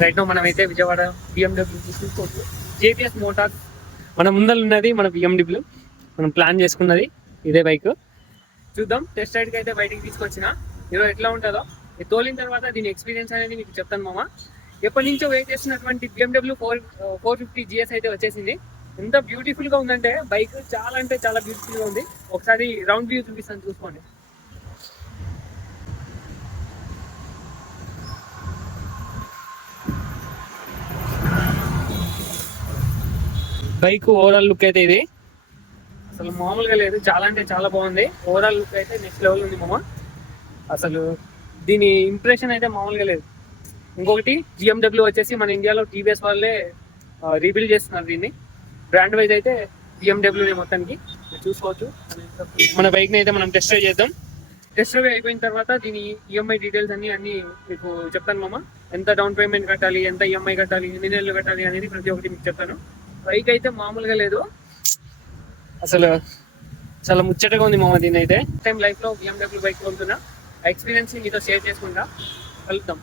Right no మనం అయితే Vijayawada BMW చూసుకోవచ్చు. JPS మోటార్స్ మన ముందర ఉన్నది మన BMW. మనం ప్లాన్ చేసుకున్నది ఇదే బైక్. చూద్దాం, టెస్ట్ రైడ్కి అయితే బయటికి తీసుకొచ్చిన ఈరోజు ఎట్లా ఉంటుందో. ఇది తోలిన తర్వాత దీని ఎక్స్పీరియన్స్ అనేది మీకు చెప్తాను మామ. ఎప్పటి నుంచో వెయిట్ చేస్తున్నటువంటి BMW 450 GS అయితే వచ్చేసింది. ఎంత బ్యూటిఫుల్గా ఉందంటే బైక్, చాలా అంటే చాలా బ్యూటిఫుల్గా ఉంది. ఒకసారి రౌండ్ వ్యూ చూపిస్తాను, చూసుకోండి. బైక్ ఓవరాల్ లుక్ అయితే ఇది అసలు మామూలుగా లేదు, చాలా అంటే చాలా బాగుంది. ఓవరాల్ లుక్ అయితే నెక్స్ట్ లెవెల్ ఉంది మామ. అసలు దీని ఇంప్రెషన్ అయితే మామూలుగా లేదు. ఇంకొకటి BMW వచ్చేసి మన ఇండియాలో TVS వాళ్ళే రీబిల్డ్ చేస్తున్నారు దీన్ని. బ్రాండ్ వైజ్ అయితే BMW మొత్తానికి చూసుకోవచ్చు. మన బైక్ని అయితే మనం టెస్ట్ డ్రైవ్ చేద్దాం. టెస్ట్ డ్రైవ్ అయిపోయిన తర్వాత దీని EMI డీటెయిల్స్ అన్ని మీకు చెప్తాను మామ. ఎంత డౌన్ పేమెంట్ కట్టాలి, ఎంత EMI కట్టాలి, ఎన్ని నెలలు కట్టాలి అనేది ప్రతి ఒక్కటి మీకు చెప్తాను. బైక్ అయితే మామూలుగా లేదు, అసలు చాలా ముచ్చటగా ఉంది మామ. దీని అయితే టైం లైఫ్లో BMW బైక్ కొంటున్నా, ఎక్స్పీరియన్స్ మీతో షేర్ చేసుకుంటా. కలుద్దాం.